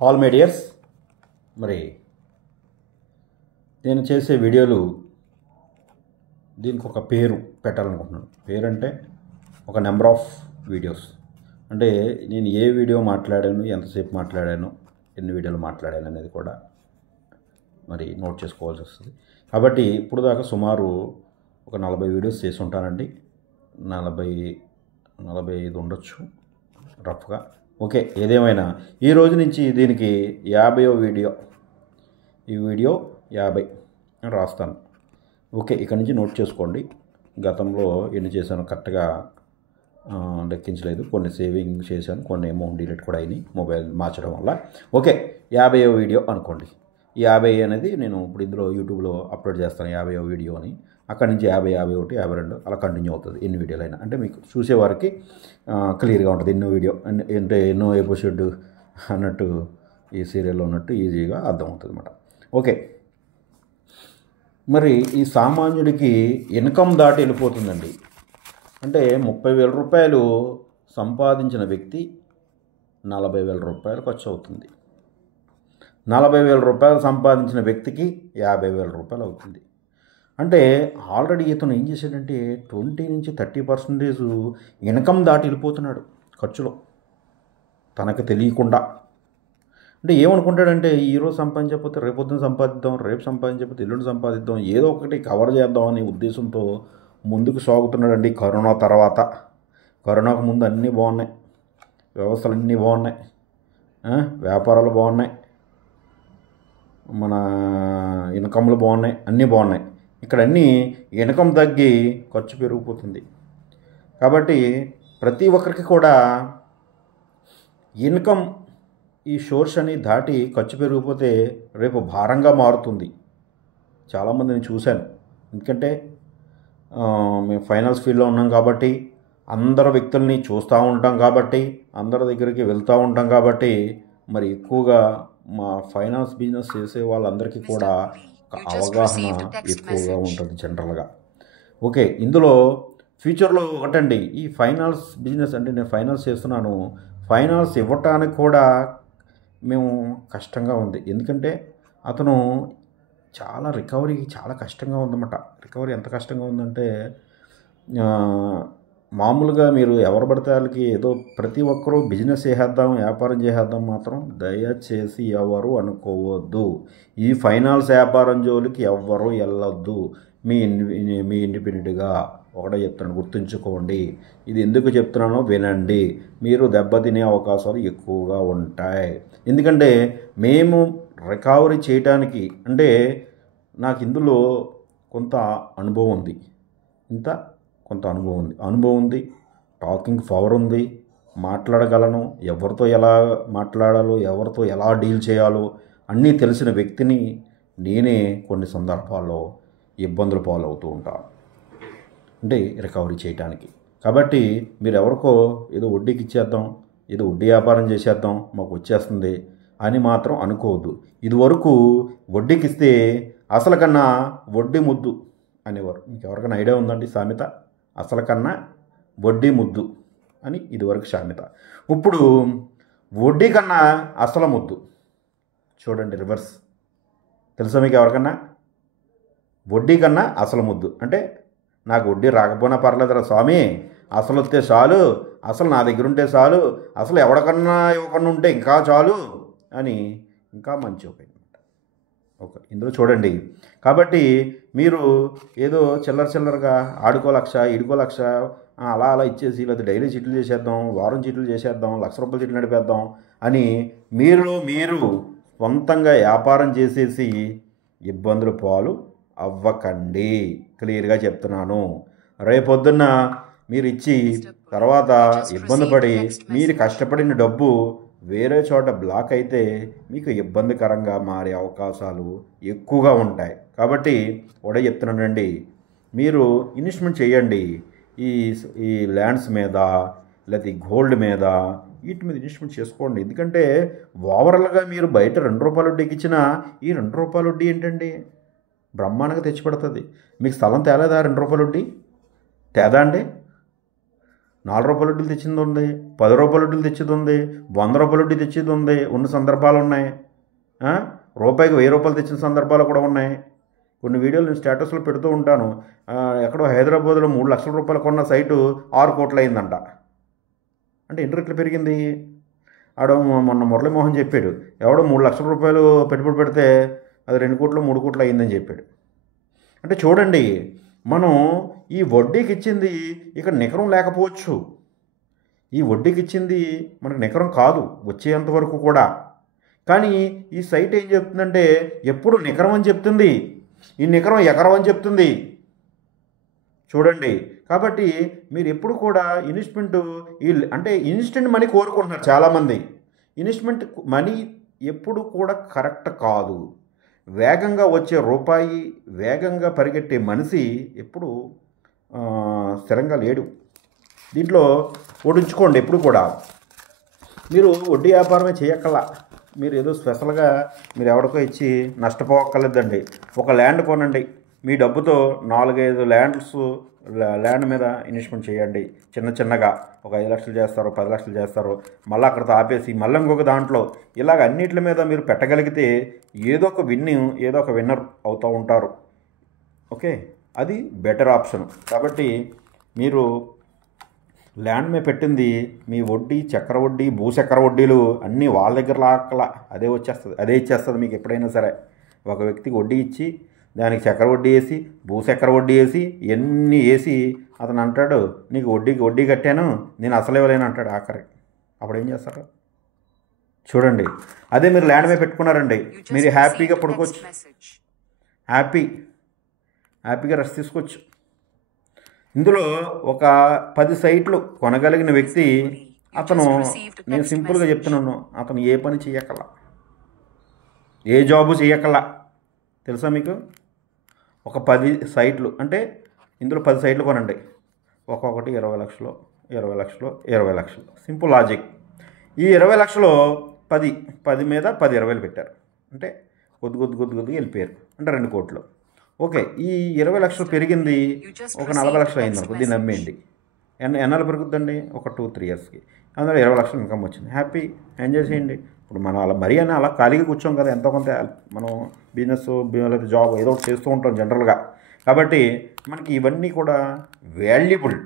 All మీడియర్స్ మరి నేను చేసే వీడియోలు దీనికి ఒక పేరు పెట్టాలనుకుంటున్నాను. పేరు అంటే ఒక నెంబర్ ఆఫ్ వీడియోస్, అంటే నేను ఏ వీడియో మాట్లాడాను, ఎంతసేపు మాట్లాడాను, ఎన్ని వీడియోలు మాట్లాడాను అనేది కూడా మరి నోట్ చేసుకోవాల్సి వస్తుంది. కాబట్టి ఇప్పుడు దాకా సుమారు ఒక 40 వీడియోస్ చేసి ఉంటానండి. 45 ఉండొచ్చు రఫ్గా. ఓకే, ఏదేమైనా ఈ రోజు నుంచి దీనికి 50వ వీడియో, ఈ వీడియో 50 అని రాస్తాను. ఓకే, ఇక్కడ నుంచి నోట్ చేసుకోండి. గతంలో ఎన్ని చేశాను కరెక్ట్గా లెక్కించలేదు. కొన్ని సేవింగ్ చేశాను, కొన్ని అమౌంట్ డిలీట్ కూడా అయినాయి మొబైల్ మార్చడం వల్ల. ఓకే, 50వ వీడియో అనుకోండి. ఈ 50 అనేది నేను ఇప్పుడు ఇందులో యూట్యూబ్లో అప్లోడ్ చేస్తాను 50వ వీడియో అని. అక్కడి నుంచి 50, 51, 52 అలా కంటిన్యూ అవుతుంది. ఎన్ని వీడియోలు అయినా అంటే మీకు చూసేవారికి క్లియర్గా ఉంటుంది. ఎన్నో వీడియో అంటే ఎన్నో ఎపిసోడ్ అన్నట్టు ఈ సీరియల్లో ఉన్నట్టు ఈజీగా అర్థమవుతుంది అన్నమాట. ఓకే, మరి ఈ సామాన్యుడికి ఇన్కమ్ దాటి వెళ్ళిపోతుందండి. అంటే 30,000 రూపాయలు సంపాదించిన వ్యక్తి 40,000 రూపాయలు ఖర్చు అవుతుంది. 40,000 రూపాయలు సంపాదించిన వ్యక్తికి 50,000 రూపాయలు అవుతుంది. అంటే ఆల్రెడీ ఇతను ఏం చేశాడంటే 20 నుంచి 30% ఇన్కమ్ దాటి వెళ్ళిపోతున్నాడు ఖర్చులో, తనకు తెలియకుండా. అంటే ఏమనుకుంటాడంటే ఈరోజు సంపాదించకపోతే రేపొద్దున సంపాదిద్దాం, రేపు సంపాదించకపోతే ఎల్లుండి సంపాదిద్దాం, ఏదో ఒకటి కవర్ చేద్దాం అనే ఉద్దేశంతో ముందుకు సాగుతున్నాడండి. కరోనా తర్వాత, కరోనాకు ముందు అన్నీ బాగున్నాయి, వ్యవస్థలు అన్నీ బాగున్నాయి, వ్యాపారాలు బాగున్నాయి, మన ఇన్కమ్లు బాగున్నాయి, అన్నీ బాగున్నాయి. ఇక్కడ అన్నీ ఇన్కమ్ తగ్గి ఖర్చు పెరిగిపోతుంది. కాబట్టి ప్రతి ఒక్కరికి కూడా ఇన్కమ్ ఈ సోర్స్ అని దాటి ఖర్చు పెరిగిపోతే రేపు భారంగా మారుతుంది. చాలామందిని చూశాను. ఎందుకంటే మేము ఫైనాన్స్ ఫీల్డ్లో ఉన్నాం కాబట్టి, అందరు వ్యక్తుల్ని చూస్తూ ఉంటాం కాబట్టి, అందరి దగ్గరికి వెళ్తూ ఉంటాం కాబట్టి, మరి ఎక్కువగా మా ఫైనాన్స్ బిజినెస్ చేసే వాళ్ళందరికీ కూడా ఒక అవగాహన ఎక్కువగా ఉంటుంది జనరల్గా. ఓకే, ఇందులో ఫ్యూచర్లో ఒకటండి, ఈ ఫైనాన్స్ బిజినెస్ అంటే నేను ఫైనాన్స్ చేస్తున్నాను, ఫైనాన్స్ ఇవ్వటానికి కూడా మేము కష్టంగా ఉంది. ఎందుకంటే అతను చాలా రికవరీ చాలా కష్టంగా ఉందన్నమాట. రికవరీ ఎంత కష్టంగా ఉందంటే మామూలుగా మీరు ఎవరు పడితే వాళ్ళకి ఏదో ప్రతి ఒక్కరూ బిజినెస్ చేసేద్దాం, వ్యాపారం చేసేద్దాం మాత్రం దయచేసి ఎవరు అనుకోవద్దు. ఈ ఫైనాన్స్ వ్యాపారం జోలికి ఎవ్వరూ వెళ్ళొద్దు. మీ ఇండిపెండెంట్గా ఒకటే చెప్తున్నాను, గుర్తుంచుకోండి. ఇది ఎందుకు చెప్తున్నానో వినండి. మీరు దెబ్బతినే అవకాశాలు ఎక్కువగా ఉంటాయి. ఎందుకంటే మేము రికవరీ చేయడానికి అంటే నాకు ఇందులో కొంత అనుభవం ఉంది, కొంత అనుభవం ఉంది, టాకింగ్ పవర్ ఉంది, మాట్లాడగలను, ఎవరితో ఎలా మాట్లాడాలో, ఎవరితో ఎలా డీల్ చేయాలో అన్నీ తెలిసిన వ్యక్తిని నేనే కొన్ని సందర్భాల్లో ఇబ్బందులు పాలవుతూ ఉంటాను అంటే రికవరీ చేయడానికి. కాబట్టి మీరు ఎవరికో ఏదో వడ్డీకి ఇచ్చేద్దాం, ఏదో వడ్డీ వ్యాపారం చేసేద్దాం, మాకు వచ్చేస్తుంది అని మాత్రం అనుకోవద్దు. ఇదివరకు వడ్డీకి ఇస్తే అసలు కన్నా వడ్డీ ముద్దు అనేవారు. మీకు ఎవరికైనా ఐడియా ఉందండి సామెత? అసలు కన్నా వడ్డీ ముద్దు అని ఇదివరకు సామెత. ఇప్పుడు వడ్డీ కన్నా అసలు ముద్దు. చూడండి రివర్స్. తెలుసా మీకు ఎవరికన్నా? వడ్డీ కన్నా అసలు ముద్దు అంటే నాకు వడ్డీ రాకపోయినా పర్లేదురా స్వామి, అసలు వస్తే చాలు, అసలు నా దగ్గర ఉంటే చాలు, అసలు ఎవరికన్నా ఇవ్వకుండా ఉంటే ఇంకా చాలు అని ఇంకా మంచి ఉపయోగం. ఓకే, ఇందులో చూడండి. కాబట్టి మీరు ఏదో చిల్లరగా ఆడుకో లక్ష, ఈడుకో లక్ష అలా ఇచ్చేసి, లేదా డైలీ చీట్లు చేసేద్దాం, వారం చీట్లు చేసేద్దాం, ₹1,00,000 చీట్లు నడిపేద్దాం అని మీరు సొంతంగా వ్యాపారం చేసేసి ఇబ్బందులు పాలు అవ్వకండి. క్లియర్గా చెప్తున్నాను. రేపొద్దున్న మీరు ఇచ్చి తర్వాత ఇబ్బంది పడి మీరు కష్టపడిన డబ్బు వేరే చోట బ్లాక్ అయితే మీకు ఇబ్బందికరంగా మారే అవకాశాలు ఎక్కువగా ఉంటాయి. కాబట్టి ఒకటే చెప్తున్నానండి, మీరు ఇన్వెస్ట్మెంట్ చేయండి. ఈ ల్యాండ్స్ మీద, లేకపోతే ఈ గోల్డ్ మీద, వీటి మీద ఇన్వెస్ట్మెంట్ చేసుకోండి. ఎందుకంటే ఓవరాల్గా మీరు బయట ₹2 వడ్డీకి ఇచ్చినా ఈ ₹2 వడ్డీ ఏంటండి బ్రహ్మాండంగా తెచ్చిపెడుతుంది. మీకు స్థలం తేలేదా? ₹2 వడ్డీ తేదా అండి? రూపాయల వడ్డీలు తెచ్చింది ఉంది, 10 రూపాయల వడ్డీలు తెచ్చేది ఉంది, 100 రూపాయల వడ్డీ తెచ్చేది ఉంది, ఉన్న సందర్భాలు ఉన్నాయి. రూపాయికి 1000 రూపాయలు తెచ్చిన సందర్భాలు కూడా ఉన్నాయి. కొన్ని వీడియోలు నేను స్టేటస్లో పెడుతూ ఉంటాను. ఎక్కడో హైదరాబాద్లో 3 లక్షల రూపాయలు కొన్న సైటు 6 కోట్లు అయిందంట. అంటే ఎన్ని రెట్లు పెరిగింది? మొన్న మురళీమోహన్ చెప్పాడు, ఎవడో 3 లక్షల రూపాయలు పెట్టుబడి పెడితే అది 2 కోట్లు 3 కోట్లు అయిందని చెప్పాడు. అంటే చూడండి, మనం ఈ వడ్డీకి ఇచ్చింది ఇక్కడ నికరం లేకపోవచ్చు. ఈ వడ్డీకి ఇచ్చింది మనకు నికరం కాదు వచ్చేంత వరకు కూడా. కానీ ఈ సైట్ ఏం చెప్తుందంటే ఎప్పుడు నికరం అని చెప్తుంది, ఈ నికరం ఎకరం అని చెప్తుంది. చూడండి, కాబట్టి మీరు ఎప్పుడు కూడా ఇన్వెస్ట్మెంట్ అంటే ఇన్స్టెంట్ మనీ కోరుకుంటున్నారు చాలామంది. ఇన్వెస్ట్మెంట్ మనీ ఎప్పుడు కూడా కరెక్ట్ కాదు. వేగంగా వచ్చే రూపాయి, వేగంగా పరిగెట్టే మనిషి ఎప్పుడు స్థిరంగా లేడు. దీంట్లో ఓడించుకోండి. ఎప్పుడు కూడా మీరు వడ్డీ వ్యాపారమే చేయక్కల్లా. మీరు ఏదో స్పెషల్గా మీరు ఎవరికో ఇచ్చి నష్టపోక్కర్లేదండి. ఒక ల్యాండ్ కొనండి, మీ డబ్బుతో 4-5 ల్యాండ్ మీద ఇన్వెస్ట్మెంట్ చేయండి. చిన్నగా ఒక 5 లక్షలు చేస్తారు, 10 లక్షలు చేస్తారు, మళ్ళీ అక్కడితో ఆపేసి మళ్ళీ ఇంకొక దాంట్లో ఇలాగ అన్నిటి మీద మీరు పెట్టగలిగితే ఏదో ఒక విన్నర్ అవుతూ ఉంటారు. ఓకే, అది బెటర్ ఆప్షన్. కాబట్టి మీరు ల్యాండ్ మీద పెట్టింది మీ వడ్డీ, చక్ర వడ్డీ, భూచక్ర వడ్డీలు అన్నీ వాళ్ళ దగ్గర లాక్కలా అదే ఇచ్చేస్తుంది మీకు ఎప్పుడైనా సరే. ఒక వ్యక్తికి వడ్డీ ఇచ్చి దానికి చక్ర వడ్డీ వేసి, భూచక్ర వడ్డీ వేసి, ఎన్ని వేసి అతను అంటాడు నీకు వడ్డీ కట్టాను, నేను అసలు ఇవ్వలేను అంటాడు ఆఖరికి. అప్పుడు ఏం చేస్తారు? చూడండి, అదే మీరు ల్యాండ్ మీద పెట్టుకున్నారండి, మీరు హ్యాపీగా పడుకోవచ్చు, హ్యాపీగా రెస్ట్ తీసుకోవచ్చు. ఇందులో ఒక 10 సైట్లు కొనగలిగిన వ్యక్తి అతను, నేను సింపుల్గా చెప్తున్నాను, అతను ఏ పని చేయక్కల, ఏ జాబు చేయక్కల. తెలుసా మీకు? ఒక 10 సైట్లు అంటే ఇందులో 10 సైట్లు కొనండి, ఒక్కొక్కటి 20 లక్షలు 20 లక్షలు 20 లక్షలు. Simple logic. ఈ 20 లక్షలు 10 మీద 10 20లు పెట్టారు అంటే కొద్ది వెళ్ళిపోయారు అంటే 2 కోట్లు. ఓకే, ఈ 20 లక్షలు పెరిగింది ఒక 40 లక్షలు అయింది అనుకో, దీన్ని నమ్మేయండి. ఎన్నాళ్ళు పెరుగుతుందండి? ఒక 2-3 ఇయర్స్కి. అందులో 20 లక్షలు ఇన్కమ్ వచ్చింది, హ్యాపీ, ఎంజాయ్ చేయండి. ఇప్పుడు మనం అలా ఖాళీగా కూర్చోం కదా, ఎంతో కొంత మనం బిజినెస్ లేదా జాబ్ ఏదో ఒకటి చేస్తూ ఉంటాం జనరల్గా. కాబట్టి మనకి ఇవన్నీ కూడా వాల్యుబుల్.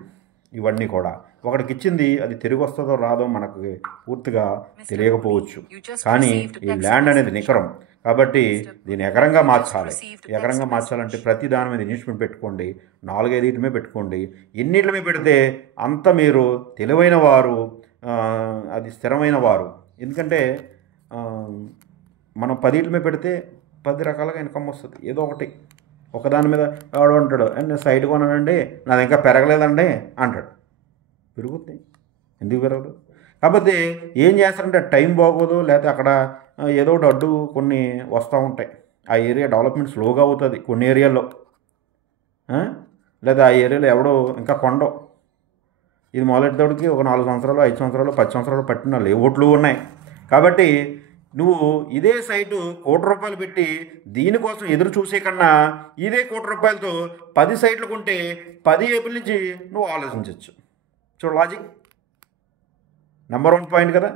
ఇవన్నీ కూడా ఒకటికి ఇచ్చింది అది తిరిగి వస్తుందో రాదో మనకు పూర్తిగా తెలియకపోవచ్చు. కానీ ఈ ల్యాండ్ అనేది నికరం. కాబట్టి దీన్ని ఎకరంగా మార్చాలంటే ప్రతి దాని మీద ఇన్వెస్ట్మెంట్ పెట్టుకోండి, 4-5 మీద పెట్టుకోండి. ఎన్నిటి మీద పెడితే అంత మీరు తెలివైన వారు, అది స్థిరమైన వారు. ఎందుకంటే మనం 10 మీద పెడితే 10 రకాలుగా ఇన్కమ్ వస్తుంది. ఏదో ఒకదాని మీద ఎవడో అంటాడు నేను సైట్ కొన్నానండి, నాది ఇంకా పెరగలేదండి అంటాడు. పెరుగుతుంది, ఎందుకు పెరగదు? కాకపోతే ఏం చేస్తారంటే టైం బాగోదు, లేకపోతే అక్కడ ఏదో ఒకటి అడ్డు కొన్ని వస్తూ ఉంటాయి. ఆ ఏరియా డెవలప్మెంట్ స్లోగా అవుతుంది కొన్ని ఏరియాల్లో, లేదా ఆ ఏరియాలో ఎవడో ఇంకా కొండో. ఇది మొదలెట్టేటోడికి ఒక 4 సంవత్సరాలు 5 సంవత్సరాలు 10 సంవత్సరాలు పట్టిన లేఅవుట్లు ఉన్నాయి. కాబట్టి నువ్వు ఇదే సైటు 1 కోటి రూపాయలు పెట్టి దీనికోసం ఎదురు చూసే కన్నా ఇదే 1 కోటి రూపాయలతో 10 సైట్లు కొంటే 10 ఏపుల నుంచి నువ్వు ఆలోచించవచ్చు. చూడు లాజిక్, నెంబర్ 1 పాయింట్ కదా.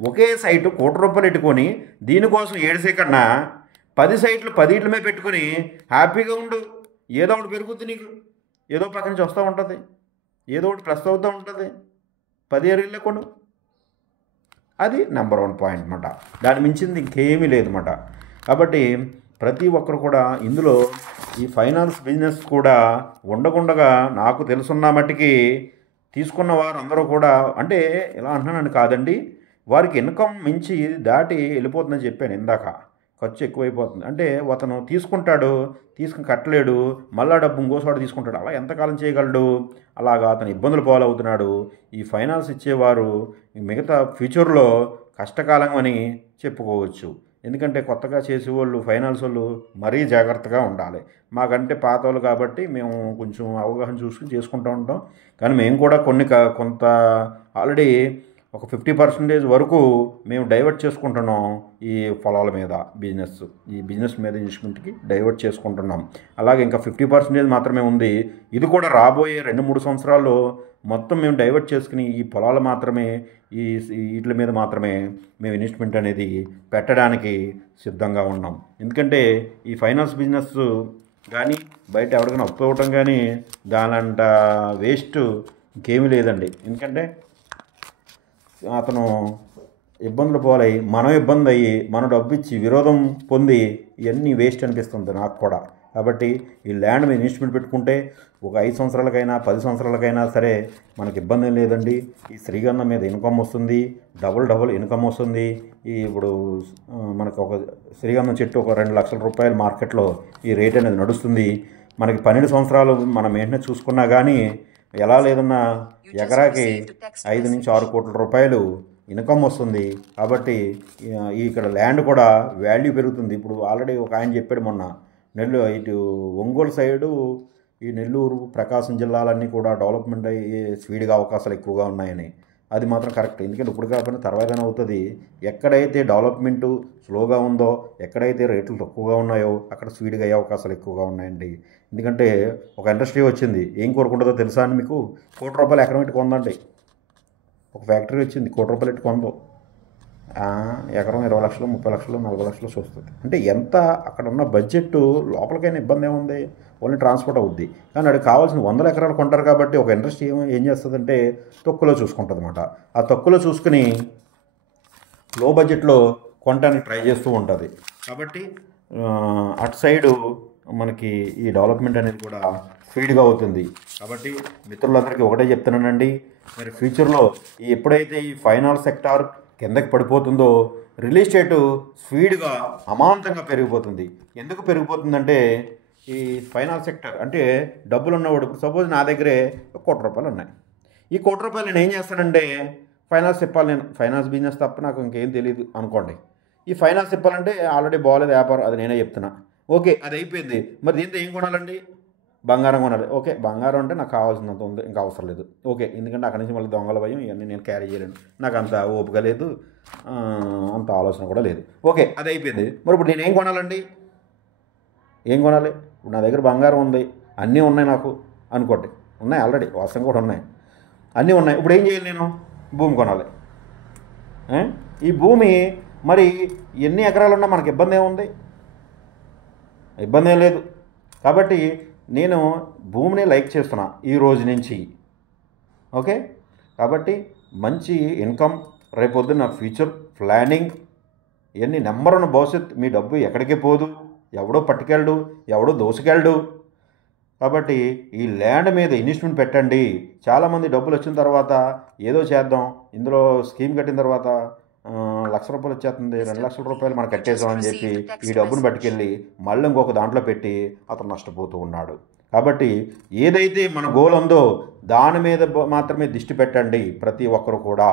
ఒకే సైటు 1 కోటి రూపాయలు పెట్టుకొని దీనికోసం ఏడిసే కన్నా 10 సైట్లు 10 మీద పెట్టుకొని హ్యాపీగా ఉండు. ఏదో ఒకటి పెరుగుతుంది నీకు, ఏదో పక్క నుంచి వస్తూ ఉంటుంది, ఏదో ఒకటి ప్లస్ అవుతూ ఉంటుంది. 10 ఏరియాలో కొను, అది నెంబర్ 1 పాయింట్ అన్నమాట. దాని మించింది ఇంకేమీ లేదన్నమాట. కాబట్టి ప్రతి ఒక్కరు కూడా ఇందులో ఈ ఫైనాన్స్ బిజినెస్ కూడా ఉండకుండగా నాకు తెలుసున్న మట్టికి తీసుకున్న వారు అందరూ కూడా, అంటే ఎలా అంటున్నాను కాదండి, వారికి ఇన్కమ్ మించి దాటి వెళ్ళిపోతుందని చెప్పాను ఇందాక. ఖర్చు ఎక్కువైపోతుంది అంటే అతను తీసుకుని కట్టలేడు, మళ్ళా డబ్బు ఇంకోసారి తీసుకుంటాడు. అలా ఎంతకాలం చేయగలడు? అలాగా అతను ఇబ్బందులు పాలవుతున్నాడు. ఈ ఫైనాన్స్ ఇచ్చేవారు మిగతా ఫ్యూచర్లో కష్టకాలం అని చెప్పుకోవచ్చు. ఎందుకంటే కొత్తగా చేసేవాళ్ళు ఫైనాన్స్ వాళ్ళు మరీ జాగ్రత్తగా ఉండాలి. మాకంటే పాత వాళ్ళు కాబట్టి మేము కొంచెం అవగాహన చూసుకుని చేసుకుంటూ ఉంటాం. కానీ మేము కూడా కొంత ఆల్రెడీ ఒక 50% వరకు మేము డైవర్ట్ చేసుకుంటున్నాం ఈ పొలాల మీద ఈ బిజినెస్ మీద ఇన్వెస్ట్మెంట్కి డైవర్ట్ చేసుకుంటున్నాం. అలాగే ఇంకా 50% మాత్రమే ఉంది. ఇది కూడా రాబోయే 2-3 సంవత్సరాల్లో మొత్తం మేము డైవర్ట్ చేసుకుని ఈ పొలాలు మాత్రమే వీటి మీద మాత్రమే మేము ఇన్వెస్ట్మెంట్ అనేది పెట్టడానికి సిద్ధంగా ఉన్నాం. ఎందుకంటే ఈ ఫైనాన్స్ బిజినెస్ కానీ బయట ఎవరికైనా అప్పు ఇవ్వటం కానీ దానంట వేస్ట్ ఇంకేమీ లేదండి. ఎందుకంటే అతను ఇబ్బందులు పోలై మనం ఇబ్బంది అయ్యి మన డబ్బు ఇచ్చి విరోధం పొంది ఇవన్నీ వేస్ట్ అనిపిస్తుంది నాకు కూడా. కాబట్టి ఈ ల్యాండ్ మీద ఇన్వెస్ట్మెంట్ పెట్టుకుంటే ఒక 5 సంవత్సరాలకైనా 10 సంవత్సరాలకైనా సరే మనకి ఇబ్బంది ఏం లేదండి. ఈ శ్రీగంధం మీద ఇన్కమ్ వస్తుంది, డబుల్ ఇన్కమ్ వస్తుంది. ఇప్పుడు మనకు ఒక శ్రీగంధం చెట్టు ఒక 2 లక్షల రూపాయలు మార్కెట్లో ఈ రేట్ అనేది నడుస్తుంది. మనకి 12 సంవత్సరాలు మనం మెయింటెనెన్స్ చూసుకున్నా కానీ ఎలా లేదన్నా ఎకరాకి 5-6 కోట్ల రూపాయలు ఇన్కమ్ వస్తుంది. కాబట్టి ఇక్కడ ల్యాండ్ కూడా వాల్యూ పెరుగుతుంది. ఇప్పుడు ఆల్రెడీ ఒక ఆయన చెప్పాడు మొన్న, ఇటు ఒంగోలు సైడు ఈ నెల్లూరు ప్రకాశం జిల్లాలన్నీ కూడా డెవలప్మెంట్ అయ్యే స్పీడ్గా అవకాశాలు ఎక్కువగా ఉన్నాయని. అది మాత్రం కరెక్ట్. ఎందుకంటే ఇప్పుడు కాకపోయినా తర్వాతనే అవుతుంది. ఎక్కడైతే డెవలప్మెంటు స్లోగా ఉందో, ఎక్కడైతే రేట్లు తక్కువగా ఉన్నాయో అక్కడ స్పీడ్గా అయ్యే అవకాశాలు ఎక్కువగా ఉన్నాయండి. ఎందుకంటే ఒక ఇండస్ట్రీ వచ్చింది, ఏం కోరుకుంటుందో తెలుసా అండి మీకు? ₹1,00,00,000 ఎకరం పెట్టి కొందండి. ఒక ఫ్యాక్టరీ వచ్చింది, ₹1,00,00,000 పెట్టి కొందో ఎకరం 20 లక్షలు, 30 లక్షలు, 40 లక్షలు చూస్తుంది. అంటే ఎంత అక్కడ ఉన్న బడ్జెట్ లోపలికైనా ఇబ్బంది ఏముంది, ఓన్లీ ట్రాన్స్పోర్ట్ అవుద్ది. కానీ అక్కడికి కావాల్సిన 100 ఎకరాలు కొంటారు. కాబట్టి ఒక ఇండస్ట్రీ ఏం చేస్తుందంటే తక్కువలో చూసుకుంటుంది అనమాట. ఆ తక్కువలో చూసుకుని లో బడ్జెట్లో కొనడానికి ట్రై చేస్తూ ఉంటుంది. కాబట్టి అటు సైడు మనకి ఈ డెవలప్మెంట్ అనేది కూడా స్పీడ్గా అవుతుంది. కాబట్టి మిత్రులందరికీ ఒకటే చెప్తున్నానండి, మరి ఫ్యూచర్లో ఎప్పుడైతే ఈ ఫైనాన్స్ సెక్టార్ కిందకి పడిపోతుందో రియల్ ఎస్టేటు స్పీడ్గా అమాంతంగా పెరిగిపోతుంది. ఎందుకు పెరిగిపోతుందంటే ఈ ఫైనాన్స్ సెక్టర్ అంటే డబ్బులు ఉన్నవాడు, సపోజ్ నా దగ్గరే ₹1,00,00,000 ఉన్నాయి. ఈ ₹1,00,00,000 నేను ఏం చేస్తానంటే ఫైనాన్స్ చెప్పాలి, నేను ఫైనాన్స్ బిజినెస్ తప్ప నాకు ఇంకేం తెలియదు అనుకోండి. ఈ ఫైనాన్స్ చెప్పాలంటే ఆల్రెడీ బాగాలేదు వ్యాపారం, అది నేనే చెప్తున్నా. ఓకే, అది అయిపోయింది. మరి దీంతో ఏం కొనాలండి? బంగారం కొనాలి. ఓకే, బంగారం అంటే నాకు కావాల్సినంత ఉంది, ఇంకా అవసరం లేదు. ఓకే, ఎందుకంటే అక్కడి నుంచి మళ్ళీ దొంగల భయం ఇవన్నీ నేను క్యారీ చేయలేను, నాకు అంత ఓపిక లేదు, అంత ఆలోచన కూడా లేదు. ఓకే, అది అయిపోయింది. మరి ఇప్పుడు నేను ఏం కొనాలండి? ఏం కొనాలి? ఇప్పుడు నా దగ్గర బంగారం ఉంది, అన్నీ ఉన్నాయి నాకు అనుకోండి, ఉన్నాయి ఆల్రెడీ, వాస్తవం కూడా ఉన్నాయి, అన్నీ ఉన్నాయి. ఇప్పుడు ఏం చేయాలి? నేను భూమి కొనాలి. ఈ భూమి మరి ఎన్ని ఎకరాలు ఉన్నా మనకి ఇబ్బంది ఏముంది? ఇబ్బంది ఏం లేదు. కాబట్టి నేను భూమిని లైక్ చేస్తున్నా ఈ రోజు నుంచి. ఓకే, కాబట్టి మంచి ఇన్కమ్, రేపొద్దున ఫ్యూచర్ ప్లానింగ్, ఇవన్నీ నెంబర్ 1 భవిష్యత్. మీ డబ్బు ఎక్కడికి పోదు, ఎవడో పట్టుకెళ్ళడు, ఎవడో దోసుకెళ్ళడు. కాబట్టి ఈ ల్యాండ్ మీద ఇన్వెస్ట్మెంట్ పెట్టండి. చాలామంది డబ్బులు వచ్చిన తర్వాత ఏదో చేద్దాం, ఇందులో స్కీమ్ కట్టిన తర్వాత ₹1,00,000 వచ్చేస్తుంది, ₹2,00,000 మనం కట్టేసామని చెప్పి ఈ డబ్బును పట్టుకెళ్ళి మళ్ళీ ఇంకొక దాంట్లో పెట్టి అతను నష్టపోతూ ఉన్నాడు. కాబట్టి ఏదైతే మన గోల్ ఉందో దాని మీద మాత్రమే దృష్టి పెట్టండి ప్రతి ఒక్కరు కూడా.